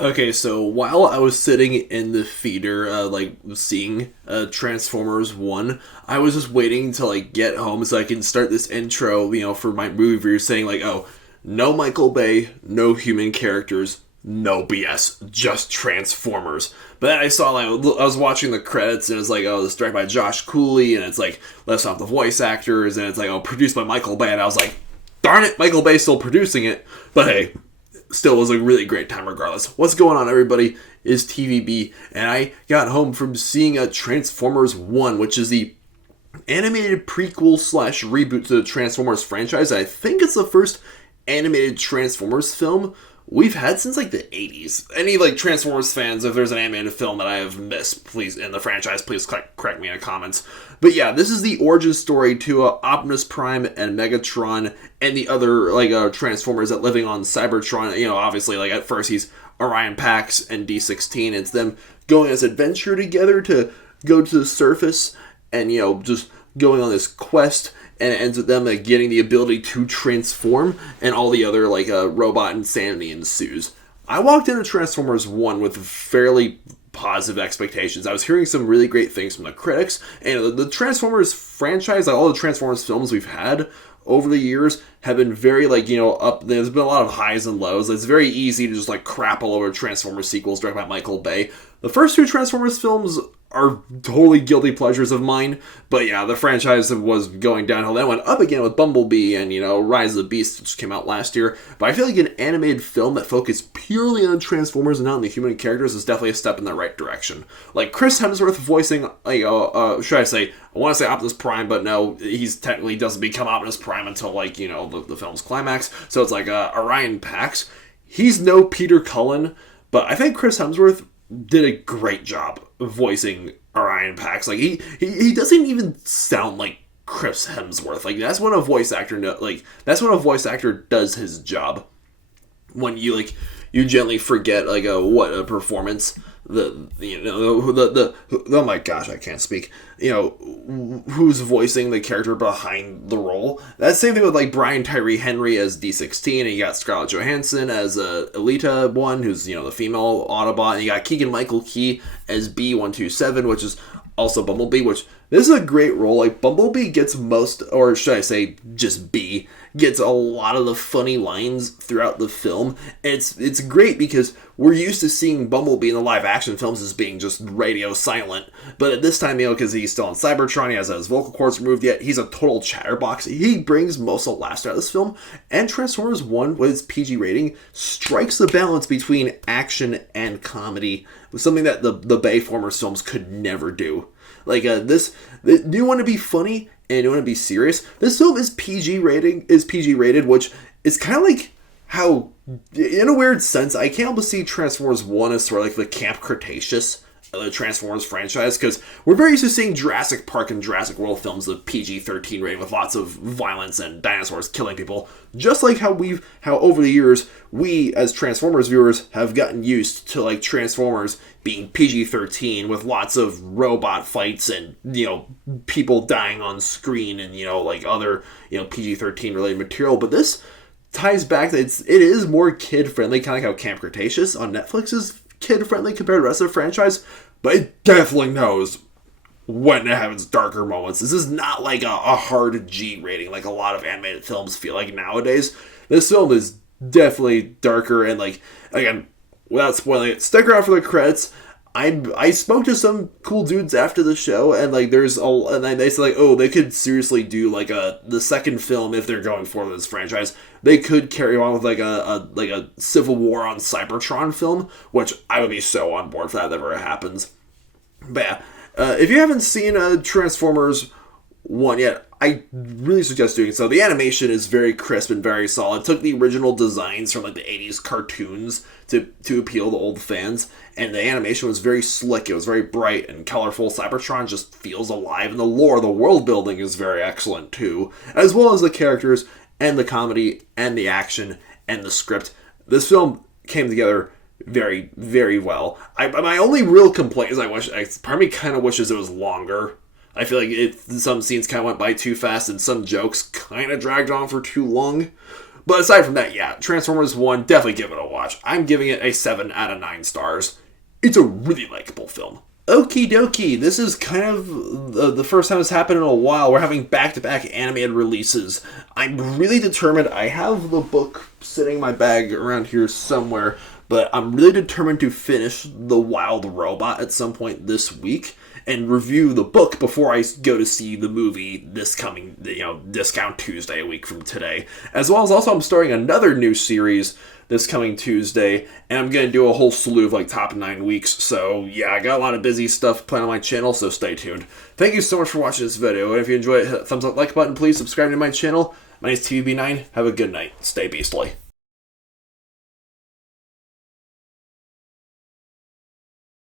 Okay, so while I was sitting in the theater, seeing Transformers 1, I was just waiting to, get home so I can start this intro, for my movie review saying, oh, no Michael Bay, no human characters, no BS, just Transformers. But then I saw, I was watching the credits, and it's like, oh, this is directed by Josh Cooley, and it's like, less off the voice actors, and it's like, oh, produced by Michael Bay, and I was like, darn it, Michael Bay's still producing it. But hey, still was a really great time regardless. What's going on, everybody? Is TVB, and I got home from seeing a Transformers 1, which is the animated prequel slash reboot to the Transformers franchise. I think it's the first animated Transformers film we've had since the 80s. Any Transformers fans, if there's an animated film that I have missed, please, in the franchise, please correct me in the comments. But yeah, this is the origin story to Optimus Prime and Megatron and the other Transformers that living on Cybertron. Obviously at first he's Orion Pax and D16. It's them going on this adventure together to go to the surface and just going on this quest, and it ends with them getting the ability to transform, and all the other robot insanity ensues. I walked into Transformers 1 with fairly positive expectations. I was hearing some really great things from the critics, and the Transformers franchise, all the Transformers films we've had over the years have been very up. There's been a lot of highs and lows. It's very easy to just crap all over Transformers sequels directed by Michael Bay. The first two Transformers films are totally guilty pleasures of mine, but yeah, the franchise was going downhill. Then went up again with Bumblebee and Rise of the Beast, which came out last year. But I feel like an animated film that focused purely on Transformers and not on the human characters is definitely a step in the right direction. Chris Hemsworth voicing, should I say? I want to say Optimus Prime, but no, he's technically doesn't become Optimus Prime until the film's climax. So it's Orion Pax. He's no Peter Cullen, but I think Chris Hemsworth did a great job voicing Orion Pax. He doesn't even sound like Chris Hemsworth. That's when a voice actor that's when a voice actor does his job. When you gently forget what a performance oh my gosh, I can't speak. Who's voicing the character behind the role. That same thing with Brian Tyree Henry as D16, and you got Scarlett Johansson as Elita 1, who's the female Autobot, and you got Keegan Michael Key as B127, which is also Bumblebee, which this is a great role. Bumblebee gets most, or should I say just B, gets a lot of the funny lines throughout the film. And it's great because we're used to seeing Bumblebee in the live action films as being just radio silent. But at this time, because he's still on Cybertron, he hasn't had his vocal cords removed yet, he's a total chatterbox. He brings most of the laughs out of this film. And Transformers 1, with its PG rating, strikes the balance between action and comedy, with something that the Bayformers films could never do. Do you want to be funny and you want to be serious? This film is PG rated, which is kind of how, in a weird sense, I can't help but see Transformers 1 as sort of the Camp Cretaceous of the Transformers franchise, because we're very used to seeing Jurassic Park and Jurassic World films with PG-13 rating with lots of violence and dinosaurs killing people, just how over the years we as Transformers viewers have gotten used to Transformers being PG-13 with lots of robot fights and people dying on screen and other PG-13 related material. But this ties back that it is more kid friendly, kind of how Camp Cretaceous on Netflix is kid friendly compared to the rest of the franchise, but it definitely knows when to have its darker moments. This is not a hard G rating like a lot of animated films feel like nowadays. This film is definitely darker, and again, without spoiling it, stick around for the credits. I spoke to some cool dudes after the show, and they said oh, they could seriously do the second film if they're going for this franchise. They could carry on with a Civil War on Cybertron film, which I would be so on board for that if ever happens. But yeah, if you haven't seen Transformers 1 yet, I really suggest doing so. The animation is very crisp and very solid. It took the original designs from the 80s cartoons to appeal to old fans, and the animation was very slick. It was very bright and colorful. Cybertron just feels alive, and the lore, the world building is very excellent too, as well as the characters and the comedy and the action and the script. This film came together very, very well. My only real complaint is part of me kind of wishes it was longer. I feel some scenes kind of went by too fast, and some jokes kind of dragged on for too long. But aside from that, yeah, Transformers 1, definitely give it a watch. I'm giving it a 7 out of 9 stars. It's a really likable film. Okie dokie, this is kind of the first time this happened in a while. We're having back-to-back animated releases. I'm really determined. I have the book sitting in my bag around here somewhere, but I'm really determined to finish The Wild Robot at some point this week and review the book before I go to see the movie this coming, Discount Tuesday, a week from today. As well as also I'm starting another new series this coming Tuesday, and I'm going to do a whole slew of top 9 weeks. So yeah, I got a lot of busy stuff planned on my channel, so stay tuned. Thank you so much for watching this video, and if you enjoyed it, hit that thumbs up like button, please subscribe to my channel. My name is TVB9. Have a good night. Stay beastly.